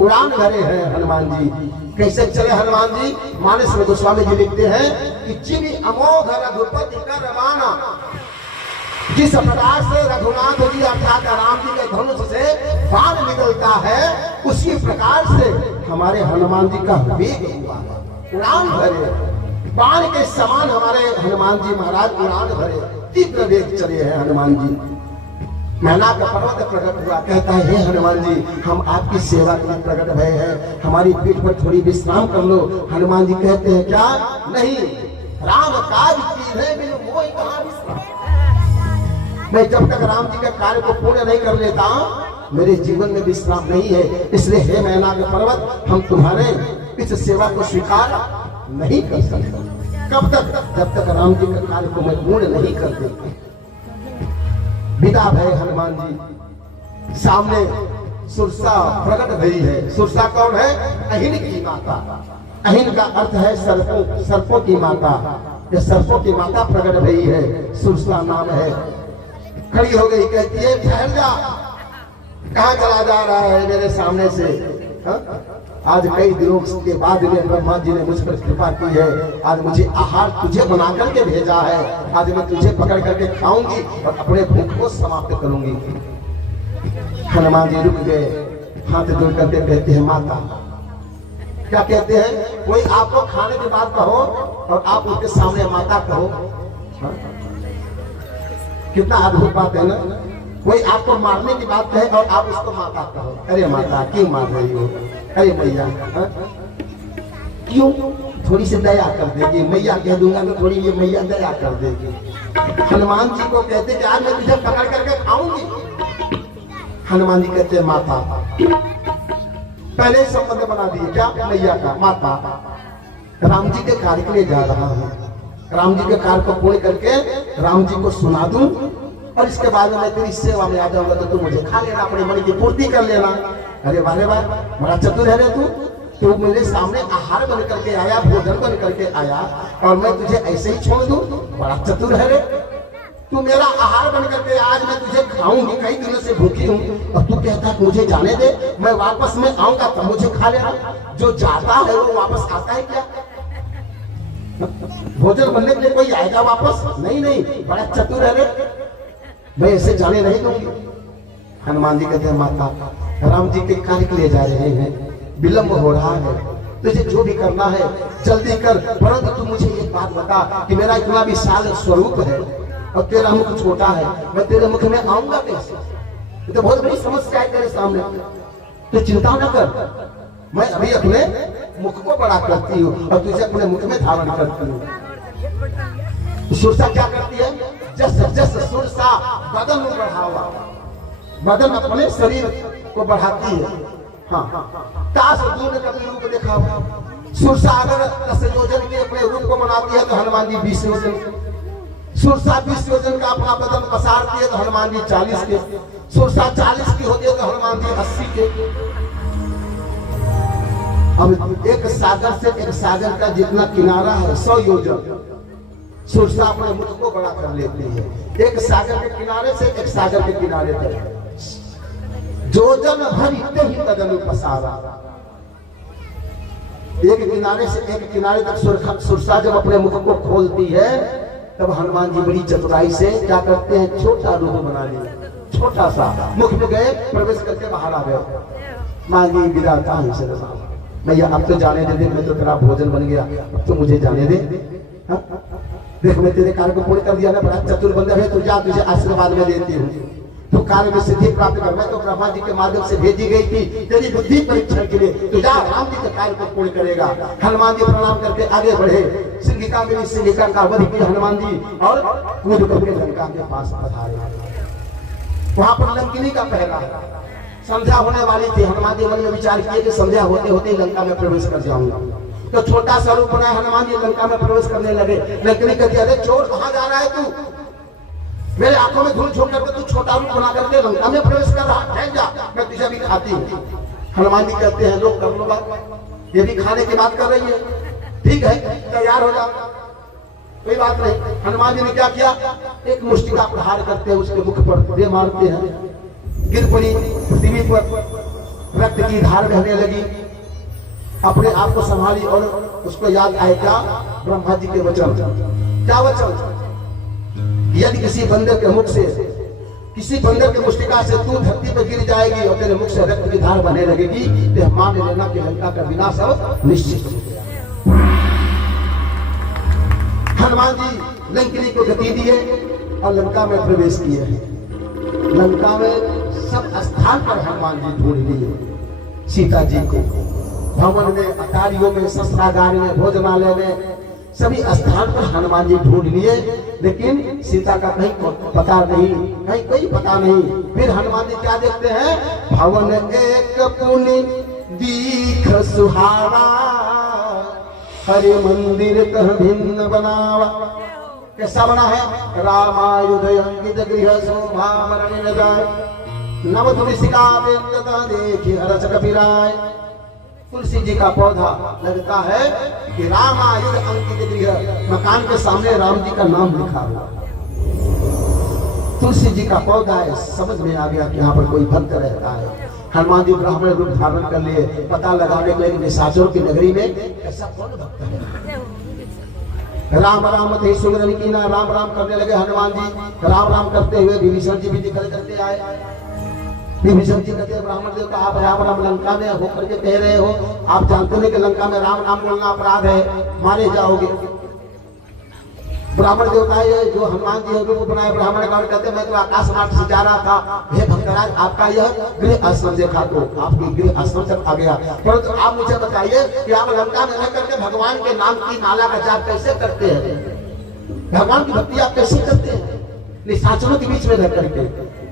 उड़ान भरे हैं हनुमान जी। कैसे चले हनुमान जी? मानस में गोस्वामी जी लिखते हैं कि जिन अमोघ रघुपति का रवाना, जिस प्रकार से रघुनाथ जी अर्थात राम जी के धनुष से बाण निकलता है, उसी प्रकार से हमारे हनुमान जी का वेग हुआ है। उड़ान भरे, बाण के समान हमारे हनुमान जी महाराज उड़ान भरे, तीव्र वेग चले हैं हनुमान जी। मैना का पर्वत प्रकट हुआ, कहता है हे हनुमान जी, हम आपकी सेवा के लिए प्रकट भय है, हमारी पीठ पर थोड़ी विश्राम कर लो। हनुमान जी कहते हैं क्या? नहीं, राम काज कीन्हे बिनु मोहि कहाँ विश्राम। मैं जब तक राम जी के कार्य को पूर्ण नहीं कर लेता, मेरे जीवन में विश्राम नहीं है। इसलिए हे मैना के पर्वत, हम तुम्हारे इस सेवा को स्वीकार नहीं कर सकते। कब तक? जब तक राम जी के कार्य को मैं पूर्ण नहीं कर देता। विदा भय हनुमान जी। सामने सुरसा प्रकट भई है। सुरसा कौन है? अहिन की माता। अहिन का अर्थ है सर्पों, सर्पों की माता। ये सर्पों की माता प्रकट भई है, सुरसा नाम है। खड़ी हो गई, कहती है ठहर जा, कहाँ चला जा रहा है मेरे सामने से? हा? आज कई दिनों के बाद में ब्रह्मा जी ने मुझ पर कृपा की है। आज मुझे आहार तुझे बना करके भेजा है। आज मैं तुझे पकड़ करके खाऊंगी और अपने भूख को समाप्त करूंगी। हनुमान जी रुक गए, हाथ जोड़ करके कहते हैं माता। क्या कहते हैं? कोई आपको खाने की बात कहो और आप उसके सामने माता कहो। हा? कितना अद्भुत बात है ना। कोई आपको मारने की बात कहे और आप उसको माता कहो। अरे माता क्यों मार रही हो? अरे मैया, क्यों? थोड़ी सी दया कर देगी। मैया कह दूंगा तो थोड़ी ये मैया दया कर देगी। हनुमान जी को कहते कि आज मैं तुझे पकड़ करके खाऊंगी। हनुमान जी कहते हैं माता। पहले संबंध बना दिए, क्या? मैया का, माता। राम जी के कार्य के लिए जा रहा हूँ, राम जी के कार्य को पूर्ण करके राम जी को सुना दूं और इसके बाद मैं तेरी सेवा में आ जाऊंगा, तो तू मुझे खा लेना, अपने मन की पूर्ति कर लेना। अरे वाह वाह, बड़ा चतुर है रे तू मेरे सामने आहार बन करके आया, भोजन बन करके आया और मैं तुझे ऐसे ही छोड़ दूं? बड़ा चतुर है रे तू। मेरा आहार बन करके आज मैं तुझे खाऊंगी, कई दिनों से भूखी हूँ और तू कहता है मुझे जाने दे, मैं वापस में आऊंगा तब मुझे खा लेना। जो जाता है वो वापस आता है क्या? भोजन बनने के लिए कोई आएगा वापस? नहीं नहीं, बड़ा चतुर है रे, मैं ऐसे जाने नहीं दूंगी। हनुमान जी कहते हैं माता, राम जी के कार्य के लिए जा रहे हैं, विलंब हो रहा है, तुझे जो भी करना है जल्दी कर, परंतु तू मुझे एक बात बता कि मेरा इतना विशाल स्वरूप है और तेरा मुख छोटा है, मैं तेरे मुख में आऊंगा कैसे? ये तो बहुत बड़ी समस्या है तेरे सामने। तो चिंता न कर, मैं अभी अपने मुख को बड़ा करती हूँ और तुझे अपने मुख में धारण करती हूँ। सुरसा क्या करती है? जस जस सुरसा बदन में बढ़ावा, बदन अपने शरीर को बढ़ाती है। हाँ, ताश दूर कभी रूप देखा हुआ। सुरसा अगर 10 योजन के अपने रूप को बनाती है तो हनुमान जी 20 योजन, सुरसा 20 योजन का अपना बदन पसारती है तो हनुमान जी 40 के, सुरसा 40 की होती है तो हनुमान जी 80 के। अब एक सागर से एक सागर का जितना किनारा है 100 योजन, सुरसा अपने मुख को बड़ा कर लेती है। एक सागर के किनारे से एक सागर के किनारे तक जोजन भर इतने ही तदनु पसारा। एक किनारे से एक किनारे तक सुरसा जब अपने मुख को खोलती है तब हनुमान जी बड़ी चतुराई से क्या करते हैं? छोटा रूप बना लिया, छोटा सा मुख में गए, प्रवेश करके बाहर आ गए। मांगी विदा कहां से? भैया अब तो जाने दे, मैं तो तेरा भोजन बन गया, अब तो मुझे जाने दे। देख मैं तेरे कार्य को पूर्ण कर दिया ना, बड़ा चतुर बंदा है, तो जा तुझे आशीर्वाद में देती हूँ, तो कार्य में सिद्धि प्राप्त कर। मैं तो ब्रह्मा जी के माध्यम से भेजी गई थी तेरी बुद्धि परीक्षण के लिए, तो जा राम जी के कार्य को पूर्ण करेगा। हनुमान जी प्रणाम करके आगे बढ़े। सिंहिका मिली, सिंहिका का वध किया हनुमान जी और कूद करके लंका के पास पधारे। वहां पर लंकिनी का पहरा, संध्या होने वाली थी। हनुमान जी मन में विचार किए कि संध्या होते होते लंका में प्रवेश कर जाऊंगा, तो छोटा सा रूप बनाया हनुमान जी, लंका में प्रवेश करने लगे। लंकिनी कहती अरे चोर कहाँ जा रहा है तू? मेरे आंखों में धूल छोड़ करके तू छोटा रूप बना करके लंका में प्रवेश कर रहा, ठहर जा, मैं तुझे भी खाती हूँ। हनुमान जी कहते हैं लोग कर लो बात, ये भी खाने की बात कर रही है, ठीक है तैयार हो जाओ, कोई बात नहीं। हनुमान जी ने क्या किया? एक मुष्टि का प्रहार करते हैं, उसके मुख पर दे मारते हैं, गिर पड़ी पृथ्वी पर। रक्त की धार बहने लगी। अपने आप को संभाली और उसको याद आए क्या? ब्रह्मा जी के वचन। क्या वचन? यदि किसी बंदर के मुख से, किसी बंदर के मुष्टिका से तू धरती पर गिर जाएगी और तेरे मुख से रक्त की धार बहने लगेगी, तो मान लेना कि लंका का विनाश अब निश्चित हो गया। हनुमान जी लंकिनी को गति दिए और लंका में प्रवेश किए। लंका में सब स्थान पर हनुमान जी ढूंढ लिए सीता जी को। भवन में, अटारियों में, शस्त्रागार में, भोजनालय में, सभी स्थान पर हनुमान जी ढूंढ लिए, लेकिन सीता का कहीं पता नहीं, कहीं कोई पता नहीं। फिर हनुमान जी क्या देखते हैं? भवन एक पुनि दीख सुहावा, हरे मंदिर कह भिन्न बनावा। कैसा बना है? रामायुध अंकित गृह शोभा मरण न जाए, नव तुलसिका देखी हरस कपिराय। तुलसी जी का पौधा लगता है कि रामायुध अंकित गृह, मकान के सामने राम जी का नाम लिखा हुआ। तुलसी जी का पौधा है। समझ में आ गया कि यहाँ पर कोई भक्त रहता है। हनुमान जी ब्राह्मण रूप धारण कर लिए, पता लगाने के लिए निशाचरों की नगरी में ऐसा कौन भक्त है। राम राम थे सुमिरन की ना, राम राम करने लगे हनुमान जी। राम राम करते हुए विभीषण जी भी निकल करके आए। विभीषण जी कहते हैं ब्राह्मण देवता आप राम राम लंका में होकर के कह रहे हो, आप जानते नहीं कि लंका में राम नाम बोलना अपराध है, मारे जाओगे। ब्राह्मण देवता ये जो हनुमान जी है वो बनाए ब्राह्मण का, कहते मैं तो आकाश मार्ग से जा रहा था, हे भक्तराज आपका यह गृह आश्रम देखा तो आपकी गृह आश्रम तक आ गया, परंतु आप मुझे बताइए कि आप लंका में रह करके भगवान के नाम की माला का जाप कैसे करते हैं? भगवान की भक्ति आप कैसे करते हैं निशाचरों के बीच में रह करके?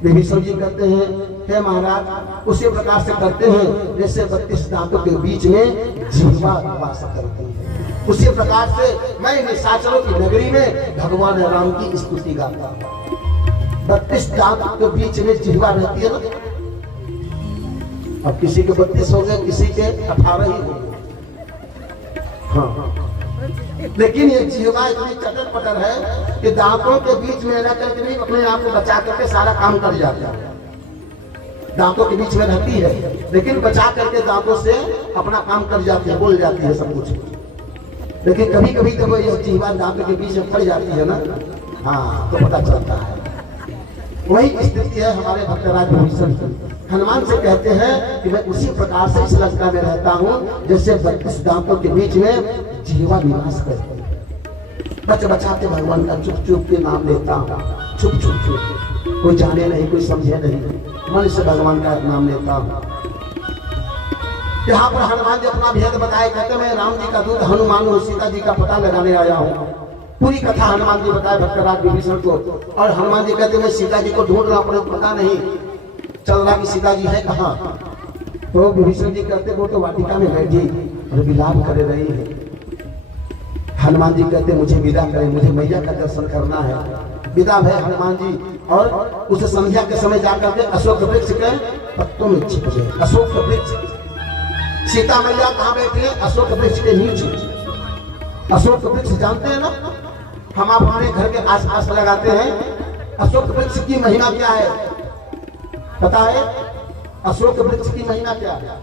विभीषण जी कहते हैं हे महाराज उसी प्रकार से करते हैं जैसे 32 दांतों के बीच में जिह्वा वास करती है। उसी प्रकार से मैं निशाचरों की नगरी में भगवान राम की स्तुति गाता हूँ। 32 दांतों के बीच में जिह्वा रहती है ना। अब किसी के 32 हो गए, किसी के 18 ही हो गए। हाँ, लेकिन ये जिह्वा इतनी चटर पटर है कि दांतों के बीच में रह करके नहीं अपने आप को बचा करके सारा काम कर जाता है। दांतों के बीच में रहती है लेकिन बचा करके दांतों से अपना काम कर जाती है, बोल जाती है सब कुछ। लेकिन कभी कभी जब यह जिह्वा दांतों के बीच में पड़ जाती है ना, हाँ तो पता चलता है। वही स्थिति है हमारे भक्तराज विभीषण की। हनुमान से कहते हैं कि मैं उसी प्रकार से इस लंका में रहता हूँ जैसे 32 दांतों के बीच में जिह्वा निवास करती है। बच बचाते भगवान का चुप चुप के नाम लेता हूँ, चुप चुप चुप, कोई जाने नहीं, कोई समझे नहीं, मन से भगवान का नाम लेता हूँ। यहाँ पर हनुमान जी अपना भेद बताए, कहते मैं राम जी का दूत हनुमान हूँ, सीता जी का पता लगाने आया हूँ। पूरी कथा हनुमान जी बताए भक्तराज विभीषण को। और हनुमान जी कहते मैं सीता जी को ढूंढ रहा हूँ, पता नहीं चल रहा कि सीता जी है कहाँ। तो विभीषण जी कहते वो तो वाटिका में बैठी और विलाप कर रही है। हनुमान जी कहते मुझे विदा करें, मुझे मैया का दर्शन करना है। विदा है हनुमान जी और उस संध्या के समय जाकर के अशोक वृक्ष के पत्तों में छिप गए। अशोक वृक्ष, सीता मैया कहाँ बैठी है? अशोक वृक्ष के नीचे। अशोक वृक्ष जानते हैं ना, हम अपने घर के आसपास लगाते हैं। अशोक वृक्ष की महिमा क्या है पता है? अशोक वृक्ष की महिमा क्या है?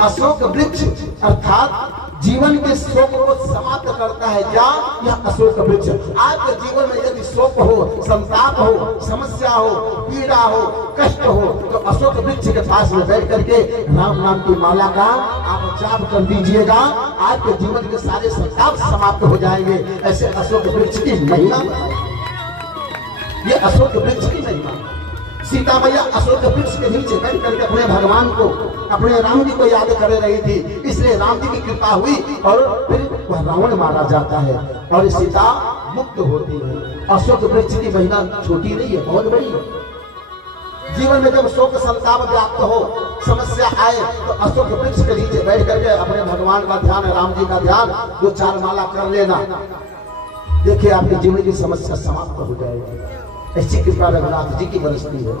अशोक वृक्ष अर्थात जीवन के शोक को समाप्त करता है। क्या? यह अशोक वृक्ष। आपके जीवन में यदि शोक हो, संताप हो, समस्या हो, पीड़ा हो, कष्ट हो, तो अशोक वृक्ष के पास में बैठ करके राम नाम की माला का आप जाप कर दीजिएगा, आपके जीवन के सारे संताप समाप्त हो जाएंगे। ऐसे अशोक वृक्ष की महिमा, ये अशोक वृक्ष की महिमा। सीता मैया अशोक वृक्ष के नीचे बैठ करके अपने भगवान को, अपने राम जी को याद कर रही थी, इसलिए राम जी की कृपा हुई और फिर वह रावण मारा जाता है और सीता मुक्त होती है। अशोक वृक्ष की महिमा छोटी नहीं है, बहुत बड़ी है। जीवन में जब शोक संताप व्याप्त हो, समस्या आए, तो अशोक वृक्ष के नीचे बैठ करके अपने भगवान का ध्यान, राम जी का ध्यान 2-4 माला कर लेना, देखिए आपके जीवन की समस्या समाप्त हो जाएगी। ऐसी कृपा रघुनाथ जी की बरसती है।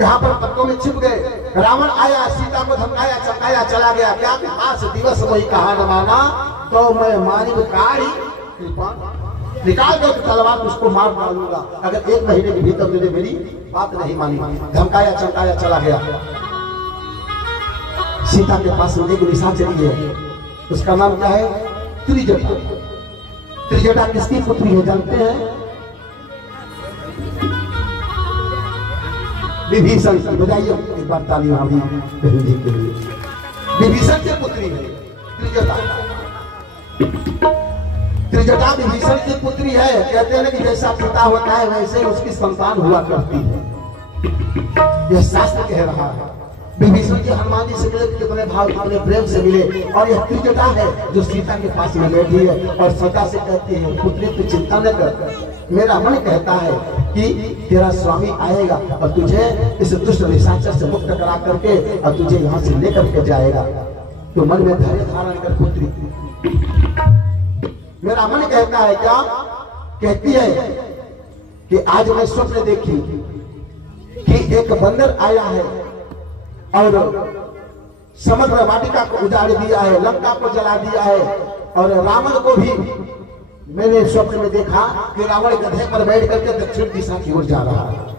यहाँ पर पत्तों में छिप गए, रावण आया, सीता को धमकाया, चमकाया, चला गया। क्या कि 5 दिवस वही कहा न माना तो मैं मारी कारी कृपा। निकाल कर तलवार उसको मार डालूंगा अगर 1 महीने के भीतर तुझे मेरी बात नहीं मानी। धमकाया चमकाया चला गया। सीता के पास एक निशा चली है, उसका नाम क्या है? त्रिजटा। त्रिजटा किसकी पुत्री है जानते हैं? विभीषण की। बजाइए एक बार ताली वहां भी बहन जी के लिए। विभीषण की पुत्री है त्रिजटा। त्रिजटा विभीषण की पुत्री है। कहते हैं कि जैसा पिता होता है वैसे उसकी संतान हुआ करती है, यह शास्त्र कह रहा है। विभीषण जी हनुमान जी से मिले, कितने भाव कितने प्रेम से मिले। और यह त्रिजटा है जो सीता के पास में बैठी है और सीता से कहती है पुत्री तू चिंता न कर, मेरा मन कहता है कि तेरा स्वामी आएगा और तुझे इस दुष्ट निशाचर से मुक्त करा करके और तुझे यहाँ से लेकर के जाएगा। तो मन में धैर्य धारण कर पुत्री, मेरा मन कहता है क्या? कहती है कि आज मैं स्वप्न देखी कि एक बंदर आया है और समग्र वाटिका को उजाड़ दिया है, लंका को जला दिया है। और रावण को भी मैंने स्वप्न में देखा कि रावण गधे पर बैठ करके दक्षिण दिशा की ओर जा रहा है।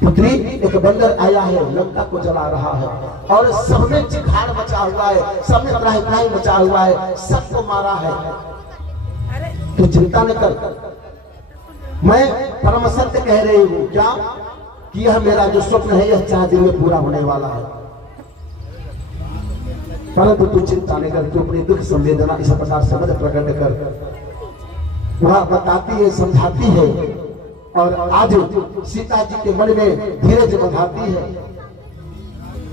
पुत्री एक बंदर आया है, लंका को जला रहा है और सब में चिखाड़ मचा हुआ है, सब में त्राही मचा हुआ है, सबको मारा है। तो चिंता न कर, मैं परम सत्य कह रही हूं क्या कि यह मेरा जो स्वप्न है यह 4 दिन में पूरा होने वाला है। परंतु तू चिंता नहीं कर, तू अपनी दुख संवेदना इस प्रकार समझ प्रकट कर। वह बताती है, समझाती है और आज सीता जी के मन में धीरज बढ़ाती है।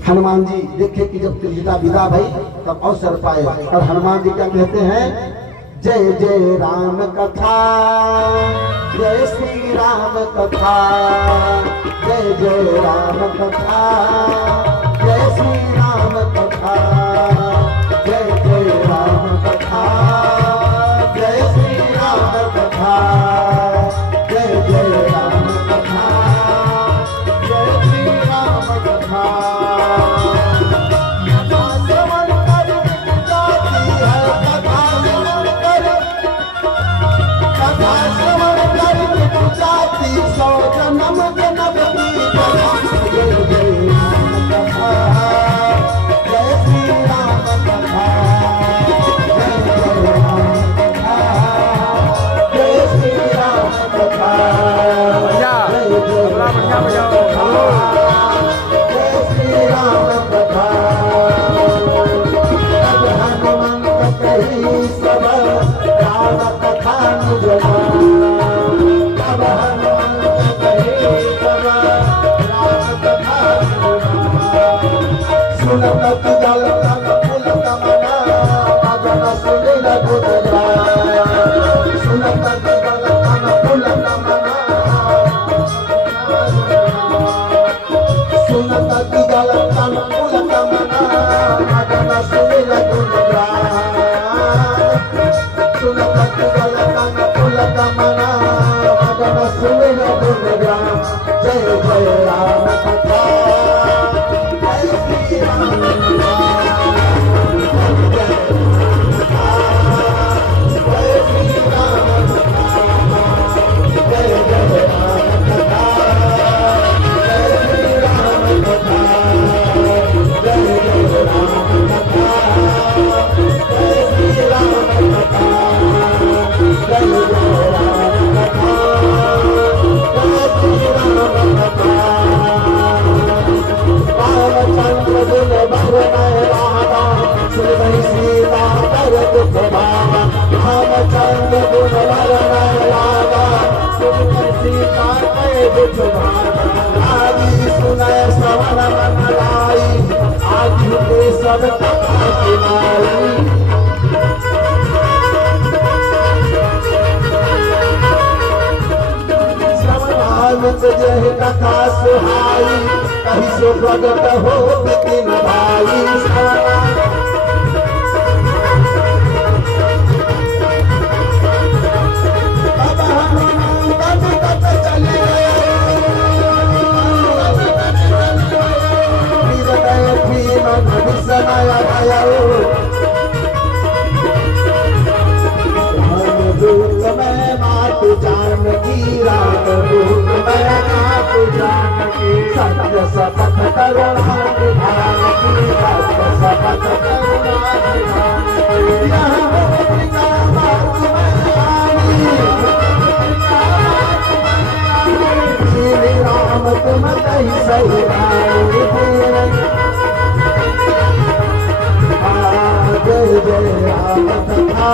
हनुमान जी देखे कि जब त्रिजटा विदा भई तब अवसर पाए और हनुमान जी क्या कहते हैं? जय जय राम कथा, जय श्री राम कथा, जय जय राम कथा, जय श्री राम कथा, जय जय राम कथा, जय श्री राम कथा, जय जय राम कथा, जय श्री राम कथा। कथा सुहाई कहीं से प्रगट हो तीन भाई करुणा निधान की भक्त सपत करुणा निधान। यह मुद्रिका मात में आनी, श्री राम तुम कही सही राय जय जय राम कथा,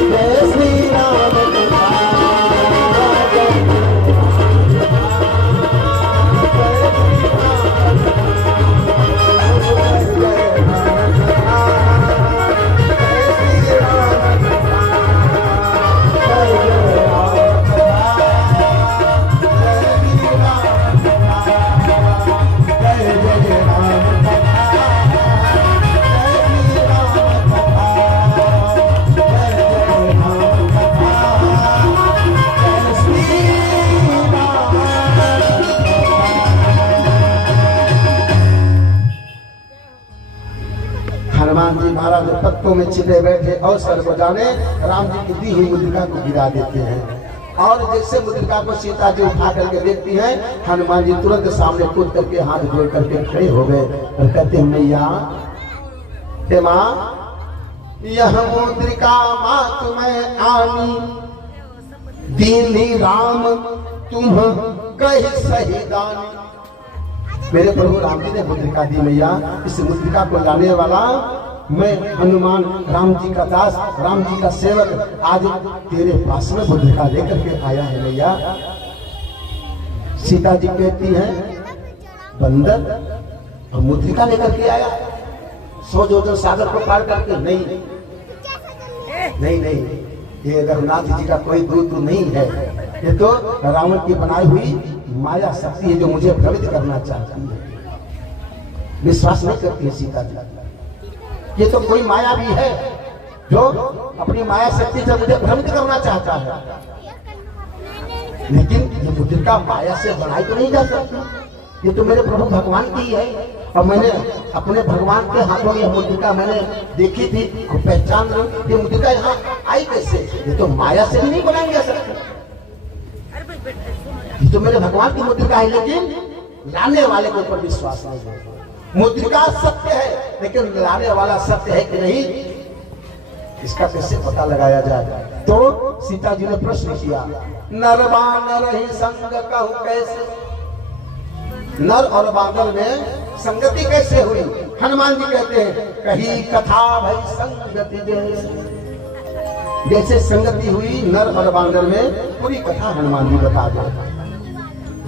जय श्री राम कथा, हनुमान जी महाराज पत्तों में छिपे बैठे अवसर को जाने राम जी की दी हुई मुद्रिका को गिरा देते हैं। और जैसे मुद्रिका को सीता जी उठा करके देखती हैं, हनुमान जी तुरंत सामने कूद करके हाथ जोड़ करके खड़े हो गए और कहते हैं मैया हे माँ, यह मुद्रिका मात में आनी, दीनी राम तुम कही सही दानी। मेरे प्रभु राम जी ने मुद्रिका दी मैया, इस मुद्रिका को लाने वाला मैं हनुमान राम जी का दास, राम जी का सेवक आज तेरे पास में मुद्रिका लेकर के आया है मैया। सीता जी कहती है बंदर और मुद्रिका लेकर के आया 100 योजन सागर को पार करके? नहीं नहीं नहीं, ये रघुनाथ जी का कोई दूत नहीं है, ये तो रावण की बनाई हुई माया शक्ति है जो मुझे भ्रमित करना चाहती है। विश्वास नहीं करती है सीता जी, ये तो कोई माया भी है जो अपनी माया शक्ति से मुझे भ्रमित करना चाहता है। लेकिन ये मुद्रिका माया से बनाई तो नहीं जा सकती, ये तो मेरे प्रभु भगवान की है। और मैंने अपने भगवान के हाथों में यह मुद्रिका मैंने देखी थी, पहचान रही। ये मुद्रिका यहाँ आई कैसे? ये तो माया से भी नहीं बनाई जा सकती, ये तो मेरे भगवान की मुद्रिका है। लेकिन लाने वाले के ऊपर विश्वास नहीं है। मुद्रिका सत्य है लेकिन लाने वाला सत्य है कि नहीं, इसका कैसे पता लगाया जाए? तो सीता जी ने प्रश्न किया, नर बानर ही संग कहूं कैसे? नर और बानर में संगति कैसे हुई? हनुमान जी कहते हैं कही कथा भई संगति जैसे संगति हुई नर और बानर में, पूरी कथा हनुमान जी बता दे।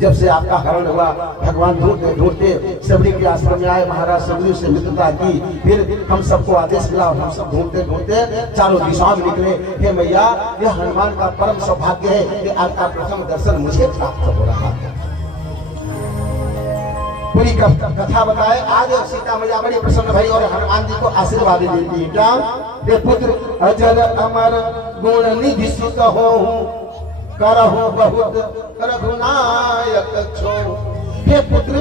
जब से आपका हरण हुआ, भगवान ढूंढते ढूंढते सबरी के आश्रम में आए, महाराज सबरी से मित्रता की, फिर हम सबको आदेश मिला, हम सब ढूंढते ढूंढते चारों दिशाओं में निकले। हे मैया, यह हनुमान का परम सौभाग्य है कि आपका प्रथम दर्शन मुझे प्राप्त हो रहा है। पूरी कथा बताए। आज सीता मैया बड़ी प्रसन्न भई और हनुमान जी को आशीर्वाद देती है। क्या? हे पुत्र अजर अमर गुण निधि सुत हो, करहु बहुत रघुनायक छो। हे पुत्र,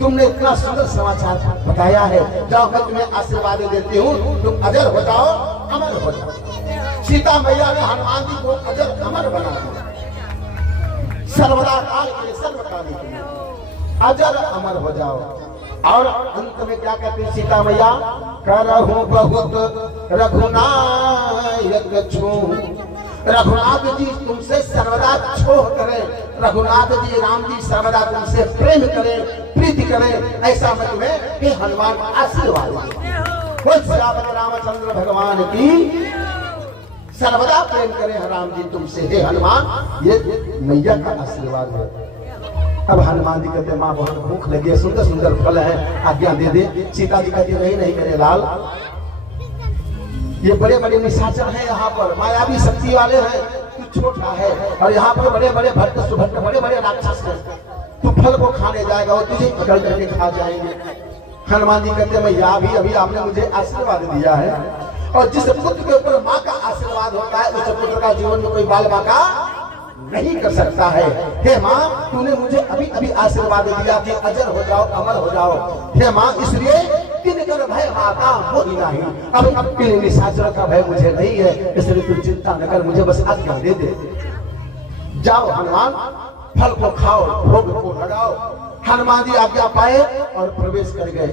तुमने इतना सुंदर समाचार बताया है, जाओ मैं तुम्हें आशीर्वाद देती हूँ, तुम अजर हो जाओ, अमर हो जाओ। सीता मैया ने हनुमान जी को अजर अमर बना दिया, सर्वदा काल के लिए, सर्वकाल के लिए अजर अमर हो जाओ। और अंत में क्या कहती है सीता मैया? करहु बहुत रघुनायक छो। रघुनाथ जी तुमसे सर्वदा छोह करें, रघुनाथ जी राम जी सर्वदा तुमसे प्रेम करें, प्रीति करें, ऐसा मैं तुम्हें हे हनुमान आशीर्वाद दूं। रामचंद्र भगवान की सर्वदा प्रेम करें राम जी तुमसे, हे हनुमान, ये मैया का आशीर्वाद है। अब हनुमान जी कहते माँ बहुत भूख लगी है, सुंदर सुंदर फल है, आज्ञा दे दे। सीता जी कहती नहीं नहीं मेरे लाल, ये बड़े बड़े निशाचर हैं, यहाँ पर मायावी शक्ति वाले हैं, तू छोटा है, और यहाँ पर बड़े बड़े भक्त सुभक्त बड़े बड़े राक्षस हैं, तू फल को खाने जाएगा और तुझे पकड़ करके खा जाएंगे। हनुमान जी कहते हैं मैया, अभी आपने मुझे आशीर्वाद दिया है, और जिस पुत्र के ऊपर माँ का आशीर्वाद होता है उस पुत्र का जीवन में कोई बाल बाका नहीं कर सकता है। हे माँ, तूने मुझे अभी अभी आशीर्वाद दिया कि अजर हो जाओ, अमर हो जाओ। हे माँ, इसलिए किनकर भय माता हो ही नहीं, अब किन निशाचर का भय मुझे नहीं है, इसलिए तू चिंता न कर, मुझे बस आज्ञा दे दे। जाओ हनुमान, फल को खाओ, भोग को लगाओ। हनुमान जी आज्ञा पाए और प्रवेश कर गए।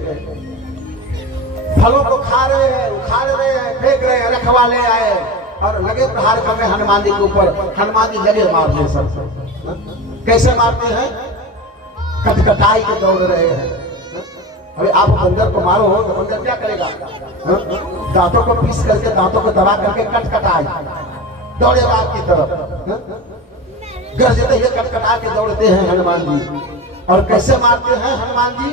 फलों को खा रहे हैं, उखाड़ रहे हैं, फेंक रहे हैं, रखवाले आए और लगे प्रहार करने हनुमान जी के ऊपर। हनुमान जी लगे मारने सबसे। कैसे मारते हैं? कटकटाई के दौड़ रहे हैं। अभी आप बंदर को मारो हो तो बंदर क्या करेगा? दांतों को पीस करके, दांतों को दबा करके कटकटाई दौड़ेगा आपकी तरफ। गरजते हुए कटकटा के दौड़ते हैं हनुमान जी। और कैसे मारते हैं हनुमान जी?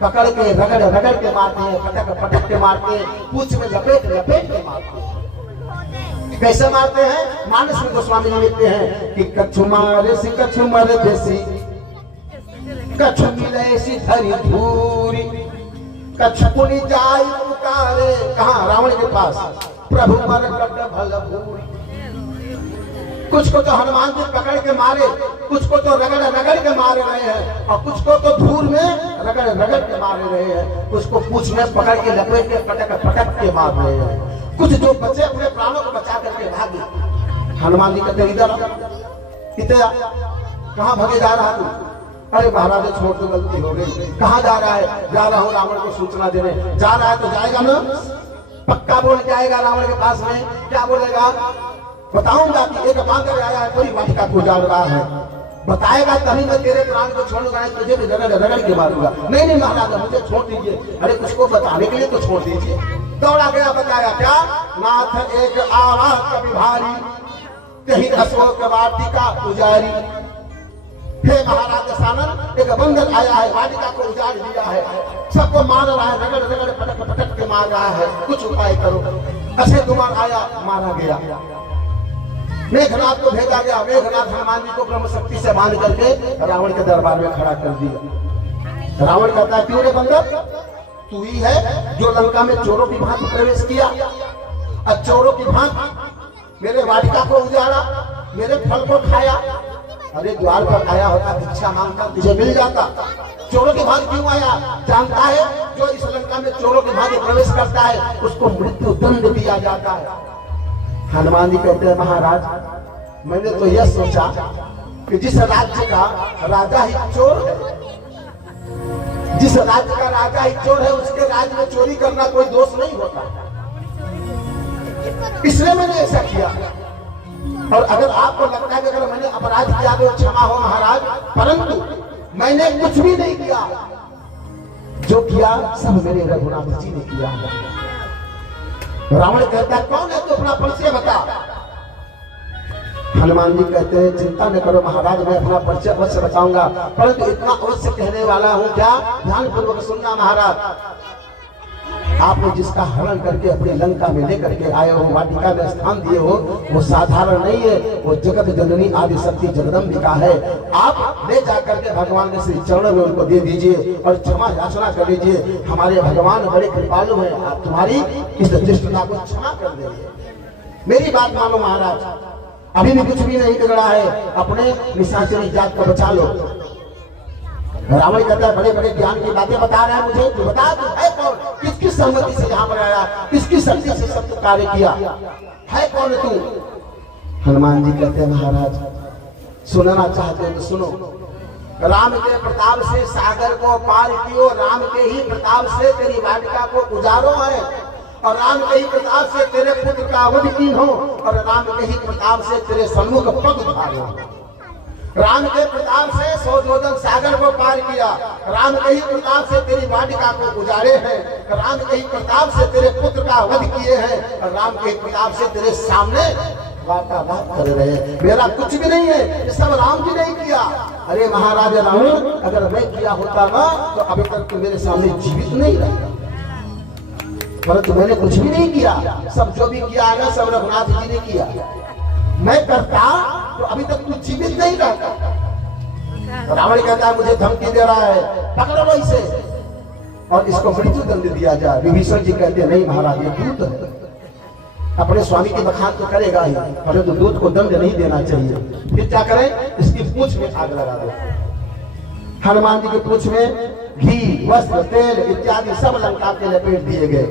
पकड़ के रगड़ रगड़ के मारते हैं, पटक पटक के मारते हैं, पूंछ में लपेट लपेट के मारते हैं। कैसे मारते हैं? मानस में गोस्वामी जी लिखते हैं कि कछु मारे सी कछु मर देसी, कछु मिले सी धरी धूरी, कछु पुनि जाय पुकारे। कहाँ? रावण के पास। प्रभु मर कट भल भूरी। कुछ को तो हनुमान जी पकड़ के मारे, कुछ को तो रगड़ रगड़ के मारे रहे हैं, और कुछ को तो धूल में रगड़ रगड़ के मारे रहे हैं, कुछ को पूंछ में पकड़ के लपेट के पटक पटक के मार रहे हैं। कुछ जो बचे अपने प्राणों को बचा करके भागे। हनुमान जी कहते इधर इधर, कहाँ भागे जा रहा तू? अरे महाराज छोड़ दो, गलती हो गई। कहाँ जा रहा है? जा रहा हूँ रावण को सूचना देने। जा रहा है तो जाएगा ना, पक्का बोल के आएगा रावण के पास में। क्या बोलेगा? बताऊंगा कि एक बांदर आया है, कोई वाटिका को उजाड़ रहा है। बताएगा तभी मैं तेरे प्राण को छोड़ूंगा, तुझे भी रगड़ रगड़ के मारूंगा। नहीं नहीं महाराज मुझे छोड़ दीजिए। अरे उसको बताने के लिए तो छोड़ दीजिए। दौड़ा गया, बताया क्या? नाथ एक आवाज कभी भारी, कहीं अशोक वाटिका उजारी। हे महाराज दशानन, एक बंदर आया है, वाटिका को उजाड़ दिया है, सबको मार रहा है, रगड़ रगड़ पटक पटक के मार रहा है, कुछ उपाय करो। अक्षय कुमार आया, मारा गया। मेघनाथ को भेजा गया। मेघनाथ हनुमान जी को ब्रह्म शक्ति से बांध करके रावण के दरबार में खड़ा कर दिया। रावण कहता है क्यों रे बंदर, तू ही है जो लंका में चोरों की भांति प्रवेश किया, और चोरों की भांति मेरे वाटिका को उजाड़ा, मेरे फल को खाया। अरे द्वार पर आया होता, भिक्षा मांगता, तुझे मिल जाता। चोरों की भांति क्यों आया? जानता है जो इस लंका में चोरों की भांति प्रवेश करता है उसको मृत्यु दंड दिया जाता है। हनुमान जी कहते हैं महाराज, मैंने तो यह सोचा कि जिस राज्य का राजा ही चोर है, जिस राज्य का राजा ही चोर है, उसके राज्य में चोरी करना कोई दोष नहीं होता, इसलिए मैंने ऐसा किया। और अगर आपको लगता है कि अगर मैंने अपराध किया तो क्षमा हो महाराज, परंतु मैंने कुछ भी नहीं किया। जो किया सब मेरे रघुनाथ जी ने किया। रावण कहता है कौन है तू, अपना परिचय बता। हनुमान जी कहते हैं चिंता न करो महाराज, मैं अपना परिचय अवश्य बताऊंगा, परंतु इतना अवश्य कहने वाला हूं क्या, ध्यान पूर्वक सुनना महाराज। आपने जिसका हरण करके अपनी लंका में लेकर के आए हो, वाटिका में स्थान दिए हो, वो साधारण नहीं है, वो जगत जननी आदि शक्ति जगदम्बिका है। आप ले जाकर के भगवान के श्री चरणों में उनको दे दीजिए और क्षमा याचना कर लीजिए। हमारे भगवान बड़े कृपालु हैं, आप तुम्हारी इस दृष्टता को क्षमा कर देंगे। मेरी बात मानो महाराज, अभी भी कुछ भी नहीं बिगड़ा है, अपने निशाचरी जात को बचा लो। रावण कहता है बड़े बड़े ज्ञान की बातें बता रहा है मुझे, तू बता तू है कौन, किसकी सहमति से यहाँ पर आया, किसकी शक्ति से सब कार्य किया, है कौन तू? हनुमान जी कहते हैं महाराज सुनना चाहते हो तो सुनो। राम के प्रताप से सागर को पार कियो, राम के ही प्रताप से तेरी वाटिका को उजारो है, और राम के ही प्रताप से तेरे पुत्र का वध की हो, और राम के ही प्रताप से तेरे सम्मुख पग उठारो। राम के प्रताप से 100 योजन सागर को पार किया, राम के ही प्रताप से तेरी वाटिका को गुजारे हैं, राम के ही प्रताप से तेरे पुत्र का वध किए हैं, और राम के ही प्रताप से तेरे सामने वार्तालाप कर रहे हैं। मेरा कुछ भी नहीं है, ये सब राम जी ने किया। अरे महाराज रावण, अगर मैं किया होता ना तो अभी तक तो मेरे सामने जीवित नहीं रहता, परंतु मैंने कुछ भी नहीं किया। सब जो भी किया है सब रघुनाथ जी ने किया। मैं करता तो अभी तक तू जीवित नहीं रहता। रावण कहता है मुझे धमकी दे रहा है, पकड़ो लो इसे और इसको मृत्यु दंड दिया जाए। विभीषण जी कहते हैं नहीं महाराज ये दूत है, अपने स्वामी की बखान तो करेगा ही, परंतु दूत को दंड नहीं देना चाहिए। फिर क्या करें, इसकी पूंछ में आग लगा दो। हनुमान जी की पूंछ में घी, वस्त्र, तेल इत्यादि सब लंका के लपेट दिए गए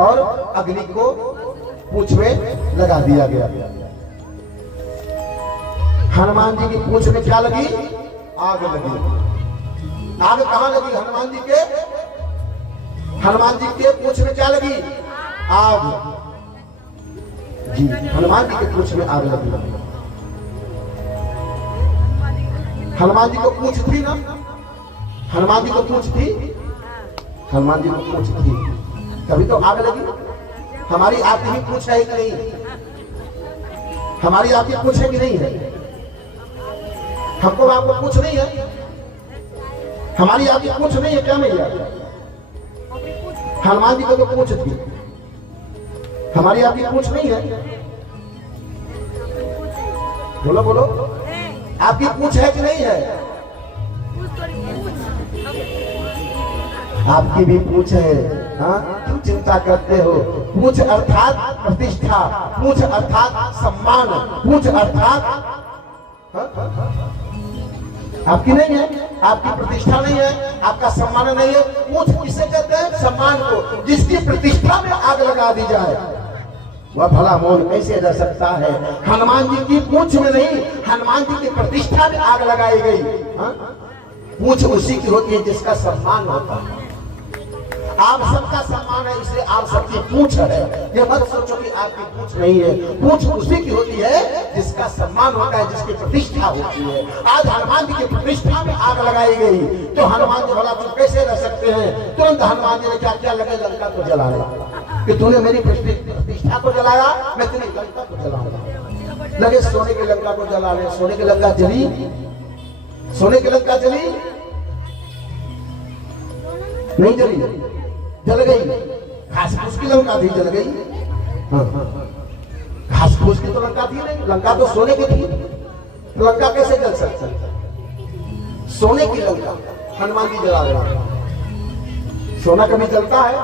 और अग्नि को पूंछ में लगा दिया गया। हनुमान जी की पूंछ में क्या लगी? आग लगी। आग कहां लगी? हनुमान जी के पूंछ में क्या लगी? आग। जी, हनुमान जी के पूंछ में आग लगी। हनुमान जी को पूंछ थी ना? हनुमान जी को पूंछ थी? हनुमान जी को पूंछ थी, तभी तो आग लगी। हमारी आपकी भी पूंछ है कि नहीं? हमारी आपकी पूंछ है कि नहीं है? हमको आपको पूंछ नहीं है? हमारी आपकी पूंछ नहीं है क्या भैया? हनुमान जी को तो पूंछ थी, हमारी आपकी पूंछ नहीं है? बोलो बोलो, आपकी पूंछ है कि नहीं है? आपकी भी पूंछ है। हाँ, क्यों चिंता करते हो? पूंछ अर्थात प्रतिष्ठा, पूंछ अर्थात सम्मान, पूंछ अर्थात आपकी नहीं है, आपकी प्रतिष्ठा नहीं है, आपका सम्मान नहीं है। पूंछ किसे कहते हैं? सम्मान को। जिसकी प्रतिष्ठा में आग लगा दी जाए वह भला मौन कैसे रह सकता है? हनुमान जी की पूंछ में नहीं, हनुमान जी की प्रतिष्ठा में आग लगाई गई। पूंछ उसी की होती है जिसका सम्मान होता है। आप सबका सम्मान है, इसलिए आप सबकी पूंछ है। ये मत सोचो कि आपकी पूंछ नहीं है। पूंछ उसी की होती है जिसका सम्मान होता है, जिसकी प्रतिष्ठा होती है। आज हनुमान जी की प्रतिष्ठा में आग लगाई गई तो हनुमान जी भला चुप कैसे रह सकते हैं? तुरंत हनुमान जी ने क्या क्या लगे? लंका को जलाया। कि तूने मेरी प्रतिष्ठा को जलाया, मैं तेरी लंका को जलाऊंगा। लगे सोने की लंका को जलाने। सोने की लंका जली? सोने की लंका जली नहीं? जली? जल गई। घास फूस की लंका थी, जल गई। घास फूस की तो लंका थी नहीं, लंका तो सोने की थी। लंका कैसे जल सकती? सोने की लंका हनुमान जी जला रहे। सोना कभी जलता है?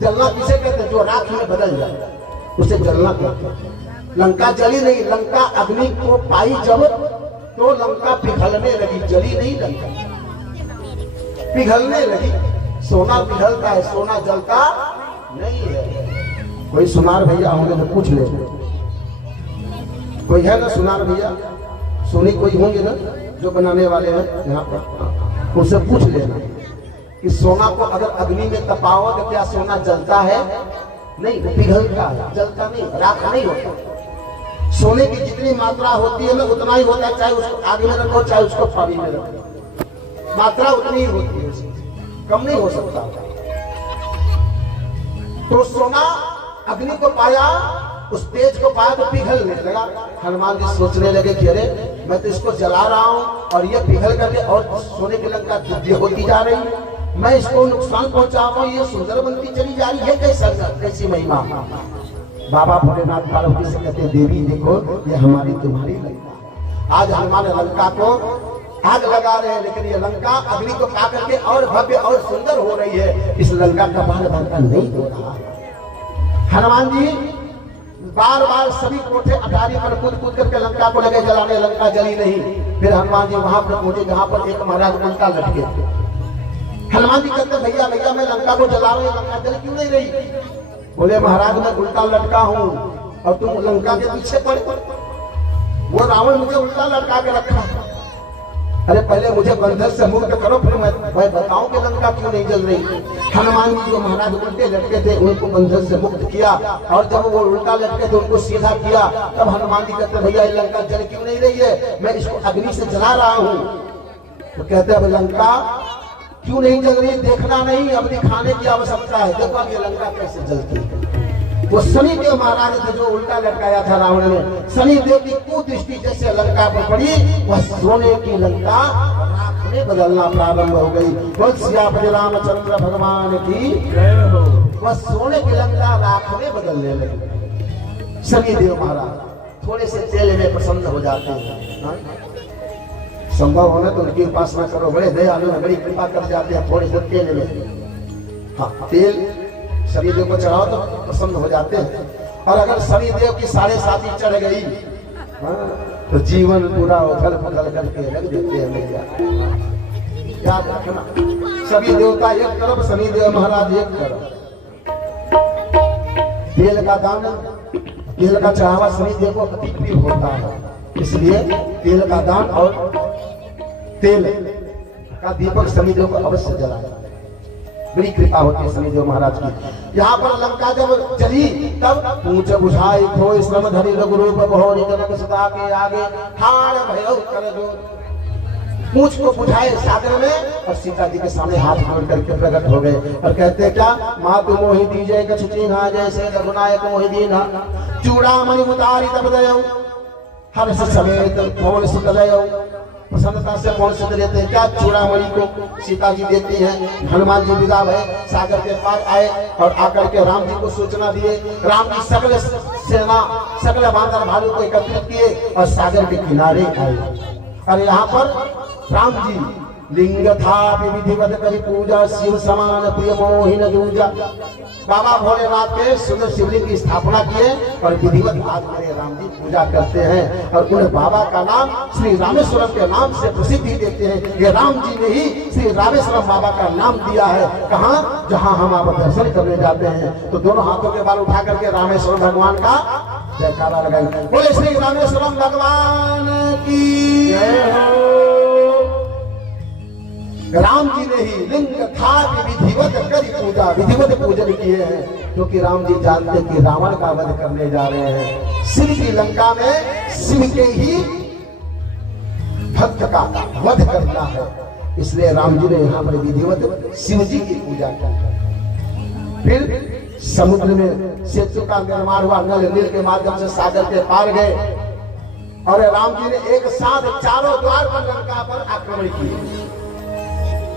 जलना किसे कहते हैं? जो राख में बदल जाए उसे जलना कहते हैं। लंका जली नहीं, लंका अग्नि को पाई जब तो लंका पिघलने लगी, जली नहीं, लंका पिघलने लगी। सोना पिघलता है, सोना जलता नहीं है। कोई सुनार भैया होंगे तो पूछ ले, कोई है ना सुनार भैया? सोनी कोई होंगे ना जो बनाने वाले हैं यहाँ पर, उनसे पूछ लेना कि सोना को अगर अग्नि में तपाओ तो क्या सोना जलता है? नहीं, वो पिघलता है, जलता नहीं, राख नहीं होता। सोने की जितनी मात्रा होती है ना उतना ही होता है, चाहे उसको आग में रखो चाहे उसको पानी में रखो, मात्रा उतनी ही होती है, कम नहीं हो सकता। तो सोना अग्नि को पाया, उस तेज को पाया तो पिघलने लगा। हनुमान जी सोचने लगे कि अरे मैं तो इसको जला रहा हूं और ये पिघल करके और सोने की लंका दिव्य होती जा रही, मैं इसको नुकसान पहुंचा रहा हूं, ये सुंदर बनती चली जा रही है, कैसी महिमा। बाबा भोलेनाथ पार्वती से कहते देवी देखो ये हमारी तुम्हारी लंका। आज हनुमान लंका को आग लगा रहे हैं, लेकिन ये लंका अग्नि को पा करके और भव्य और सुंदर हो रही है। इस लंका का बाल बांका नहीं हो रहा है। हनुमान जी बार बार सभी कोठे अटारी पर कूद कूद करके लंका को लगे जलाने, लंका जली नहीं। फिर हनुमान जी वहां पर पहुंचे जहां पर एक महाराज उल्टा लटके थे। हनुमान जी कहते भैया भैया मैं लंका को जला रहा हूं, लंका जल क्यों नहीं रही? बोले महाराज मैं उल्टा लटका हूं और तुम लंका के पीछे पड़े। वो रावण मुझे उल्टा लटका के रखा। अरे पहले मुझे बंधन से मुक्त करो, फिर मैं बताऊं कि लंका क्यों नहीं जल रही। हनुमान जी जो महाराज उल्टे लटके थे उनको बंधन से मुक्त किया, और जब वो उल्टा लटके थे उनको सीधा किया। तब हनुमान जी कहते भैया ये लंका जल क्यों नहीं रही है? मैं इसको अग्नि से जला रहा हूँ। तो कहते हैं लंका क्यों नहीं जल रही? देखना नहीं, अब दिखाने की आवश्यकता है। देखो ये लंका कैसे जलती है। वो शनिदेव महाराज थे जो उल्टा लटकाया था रावण ने। शनिदेव की कुदृष्टि जैसे लंका पर पड़ी, वह सोने की लंका राख में बदलना प्रारंभ हो गई। बोल श्री रामचंद्र भगवान की जय हो। वह सोने की लंका राख में बदलने लगी। शनिदेव महाराज थोड़े से तेल में प्रसन्न हो जाते हैं। संभव होना तो उनकी उपासना करो, बड़े दयालु हैं, बड़ी कृपा कर जाते हैं थोड़े से तेल में। हाँ, तेल शनिदेव को चढ़ाओ तो प्रसन्न हो जाते हैं। और अगर शनिदेव की 7.5 चढ़ गई तो जीवन पूरा उथल पुथल करके रख देते हैं भैया। याद रखना, सभी देवता एक तरफ, शनिदेव महाराज एक तरफ। तेल का दान, तेल का चढ़ावा शनिदेव को अति प्रिय होता है। इसलिए तेल का दान और तेल का दीपक शनिदेव को अवश्य जलाए। बड़ी कृपा होती है शनिदेव महाराज की। यहाँ पर लंका जब चली तब पूछ बुझाई खोई श्रम धरी रघुरूप बहोरी जनक सदा के आगे ठाड़ भयो कर जो। पूछ को बुझाए सागर में और सीता जी के सामने हाथ जोड़ करके प्रकट हो गए और कहते क्या, मातु मोहि दीजय कछु चिन्हा जैसे रघुनायक मोहि दीन्हा। चूड़ामणि उतारी तब दयो हर्ष समेत पवन सुत लयो। प्रसन्नता से पवन सुत देते हैं क्या, चूड़ामणि को सीता जी देती हैं। हनुमान जी विदा भय सागर के पार आए और आकर के राम जी को सूचना दिए। राम जी सकल सेना सकल बांदर भालू को एकत्रित किए और सागर के किनारे आए। और यहाँ पर राम जी लिंग था विधिवत करी पूजा शिव समान प्रिय मोहिन दूजा। बाबा भोलेनाथ के सुंदर शिवलिंग की स्थापना किए और विधिवत आज मेरे राम जी पूजा करते हैं और उन बाबा का नाम श्री रामेश्वरम के नाम से प्रसिद्धि देते हैं। ये राम जी ने ही श्री रामेश्वरम बाबा का नाम दिया है। कहाँ, जहाँ हम आप दर्शन करने जाते हैं तो दोनों हाथों के बाल उठा करके रामेश्वरम भगवान का जयकारा लगाएंगे। बोले श्री रामेश्वरम भगवान की जय हो। राम जी ने ही लिंग था विधिवत करी पूजा, विधिवत पूजन किए हैं क्योंकि राम जी जानते कि रावण का वध करने जा रहे हैं। शिव की लंका में शिव के ही भक्त का वध करना है, इसलिए राम जी ने यहाँ पर विधिवत शिव जी की पूजा की। फिर समुद्र में सेतु का निर्माण हुआ, नल नील के माध्यम से सागर के पार गए और राम जी ने एक साथ चारों द्वार पर लंका पर आक्रमण किए।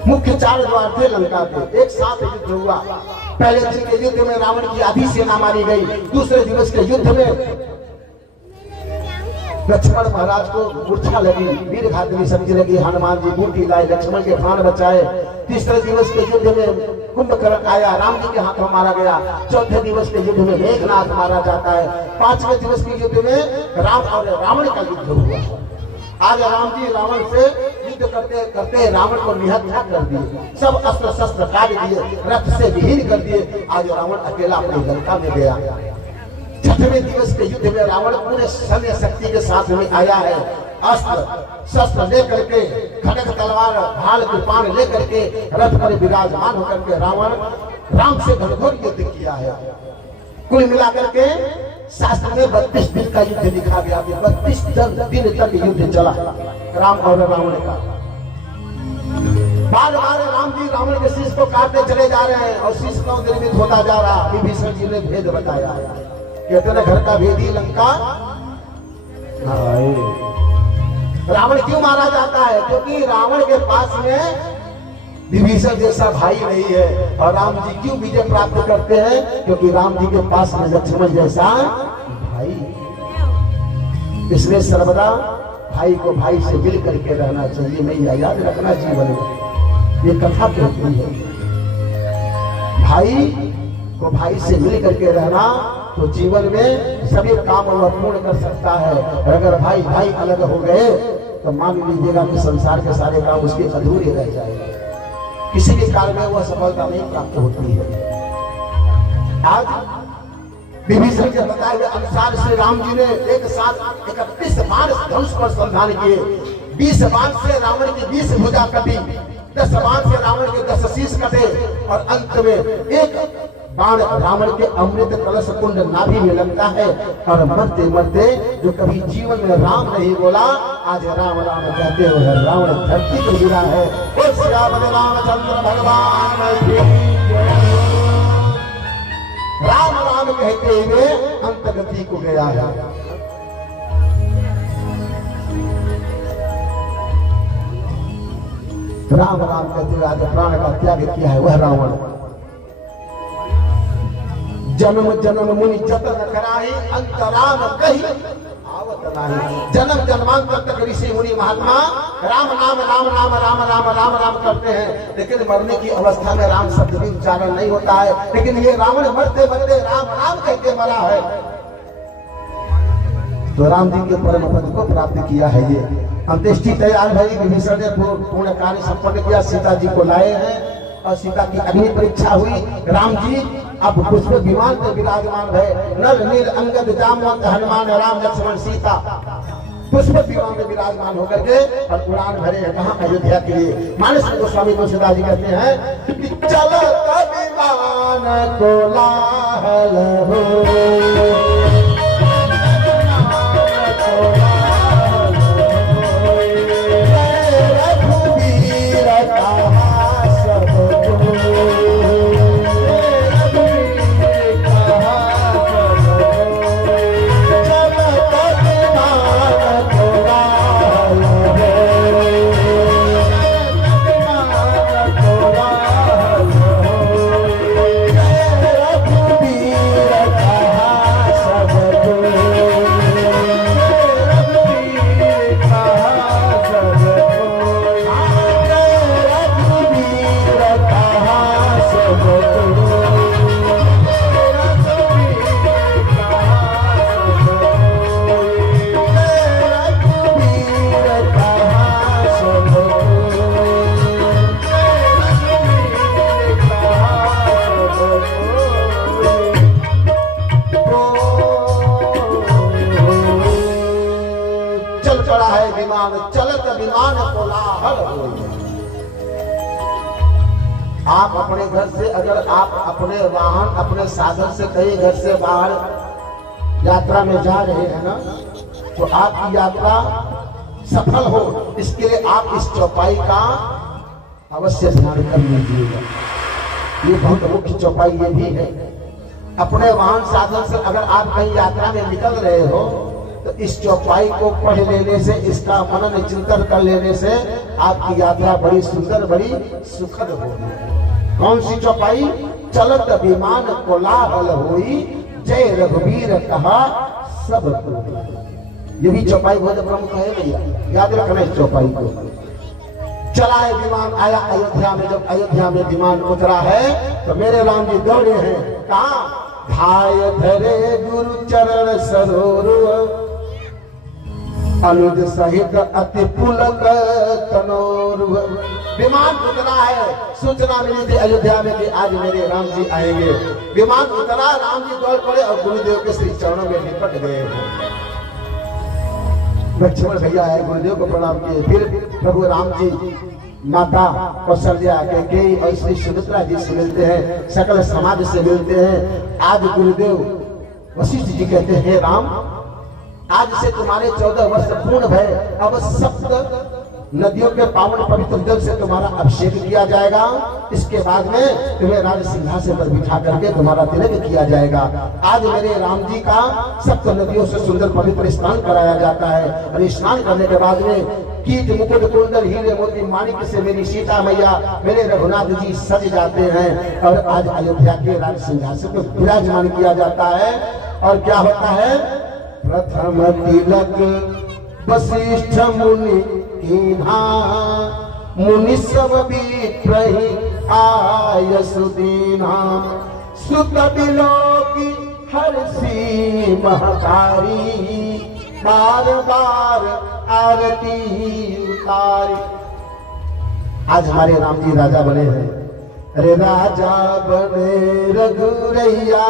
मुख्य 4 द्वार थे लंका के, एक साथ युद्ध हुआ। पहले दिन के युद्ध में रावण की आधी सेना मारी गई। दूसरे दिवस के युद्ध में लक्ष्मण महाराज को मूर्छा लगी, वीर घातनी समझ लगी। हनुमान जी बूटी लाए, लक्ष्मण के प्राण बचाए। तीसरे दिवस के युद्ध में कुंभकर्ण आया, राम जी के हाथों मारा गया। चौथे दिवस के युद्ध में मेघनाथ मारा जाता है। 5वें दिवस के युद्ध में राम और रावण का युद्ध हुआ। आज राम जी रावण से युद्ध करते करते रावण को निहत्था कर दिए, सब अस्त्र शस्त्र काट दिए, रथ से विहीन कर दिए। आज रावण अकेला अपनी लंका में गया। 6वें दिवस के युद्ध में रावण पूरे सैन्य शक्ति के साथ में आया है। अस्त्र शस्त्र लेकर के, खड्ग तलवार ढाल कृपाण लेकर के रथ पर विराजमान होकर के रावण राम से घनघोर युद्ध किया है। कुल मिलाकर के शास्त्र में 32 दिन का युद्ध लिखा गया। 32 दिन तक युद्ध चला राम और रावण का। बार बार राम जी रावण के शीश को काटते चले जा रहे हैं और शीश क्यों निर्मित होता जा रहा। विभीषण जी ने भेद बताया, कहते ना घर का भेदी लंका। रावण क्यों मारा जाता है, क्योंकि रावण के पास में विभीषण जैसा भाई नहीं है। और राम जी क्यों विजय प्राप्त करते हैं, क्योंकि राम जी के पास में लक्ष्मण जैसा भाई। इसलिए सर्वदा भाई को भाई से मिल करके रहना चाहिए। नहीं, याद रखना जीवन में ये कथा कहती है, भाई को भाई से मिल करके रहना तो जीवन में सभी काम वह पूर्ण कर सकता है। और अगर भाई भाई अलग हो गए तो मान लीजिएगा कि संसार के सारे काम उसके अधूरे रह जाएंगे, किसी भी कार्य में वह सफलता नहीं प्राप्त होती है। आज विभीषण के बताए हुए अनुसार श्री राम जी ने एक साथ 31 बाण धनुष पर संधान किए। 20 बाण से रावण की 20 भुजा कटी, 10 बाण से रावण के 10 शीश कटे और अंत में एक बाण रावण के अमृत कलश कुंड नाभि में लगता है। और मरते मरते जो कभी जीवन में राम नहीं बोला, आज राम राम कहते हुए रावण धरती को गिरा है। श्री रामचंद्र भगवान की राम राम कहते हुए अंत गति को गया है। राम राम कहते हुए आज प्राण का त्याग किया है वह रावण। जन्म जन्म मुनि जतन कराई, अंतराम कही आवत नाही। जन्म जन्मांतर तक ऋषि मुनि महात्मा राम नाम राम नाम राम राम राम राम करते हैं, लेकिन मरने की अवस्था में राम शब्द भी उच्चारण नहीं होता है। लेकिन ये रावण मरते मरते राम राम कहते मरा है। तो राम जी के परम पद को प्राप्त किया है। ये अंत्येष्टि तैयार भई, विभीषण ने पूर्ण कार्य संपन्न किया, सीता जी को लाए हैं और सीता की अग्नि परीक्षा हुई। राम जी अब पुष्प विमान में विराजमान है। नल नील अंगद जामवंत हनुमान राम लक्ष्मण सीता पुष्प विमान में विराजमान होकर के और उड़ान भरे हैं कहाँ? अयोध्या के लिए। मानस गोस्वामी तुलसीदास जी कहते हैं कि चलत विमान कोलाहल हो, चलत विमान कोलाहल हो। आप अपने घर से, अगर आप अपने वाहन अपने साधन से कहीं घर से बाहर यात्रा में जा रहे हैं ना, तो आपकी यात्रा सफल हो, इसके लिए आप इस चौपाई का अवश्य ध्यान कर लीजिएगा। ये बहुत मुख्य चौपाई ये भी है। अपने वाहन साधन से अगर आप कहीं यात्रा में निकल रहे हो तो इस चौपाई को पढ़ लेने से, इसका मनन चिंतन कर लेने से आपकी यात्रा बड़ी सुंदर, बड़ी सुखद होगी। कौन सी चौपाई? चलत विमान कोलाहल होई, जय रघुवीर कहा सब कोई। ये भी चौपाई बहुत प्रमुख है भैया, याद रखना इस चौपाई को। चला है विमान, आया अयोध्या में। जब अयोध्या में विमान उतरा है तो मेरे राम जी दौड़े हैं कहा? धाय धरे गुरु चरण सरोवर, अनुज सहित अति पुलक तनोर। विमान उतरा है, सूचना मिली थी अयोध्या में कि आज मेरे राम जी आएंगे। विमान उतरा, राम जी दौड़ पड़े और गुरुदेव के श्री चरणों में लिपट गए। लक्ष्मण भैया आए, गुरुदेव को प्रणाम किए। फिर प्रभु राम जी माता कौशल्या कैकेयी और श्री सुमित्रा जी से मिलते हैं, सकल समाज से मिलते हैं। आज गुरुदेव वशिष्ठ जी कहते हैं, राम आज से तुम्हारे 14 वर्ष पूर्ण भय, अब सप्त नदियों के पावन पवित्र जल से तुम्हारा अभिषेक किया जाएगा। इसके बाद में तुम्हें राज सिंहासन पर बिठा करके तुम्हारा तिलक किया जाएगा। आज मेरे राम जी का सप्त नदियों से सुंदर पवित्र स्नान कराया जाता है और स्नान करने के बाद में कीट मुकुट कुंडल हीरे मोती माणिक से मेरी सीता मैया, मेरे रघुनाथ जी सज जाते हैं और आज अयोध्या के राज सिंहासन पर विराजमान किया जाता है। और क्या होता है? प्रथम तिलक वशिष्ठ मुनि कीन्हा, मुनि सब विप्रहि आयसु दीन्हा, सुत बिलोकी हर्षि महतारी, बार बार आरती उतारी। आज हमारे राम जी राजा बने हैं। अरे राजा बने रघुरैया,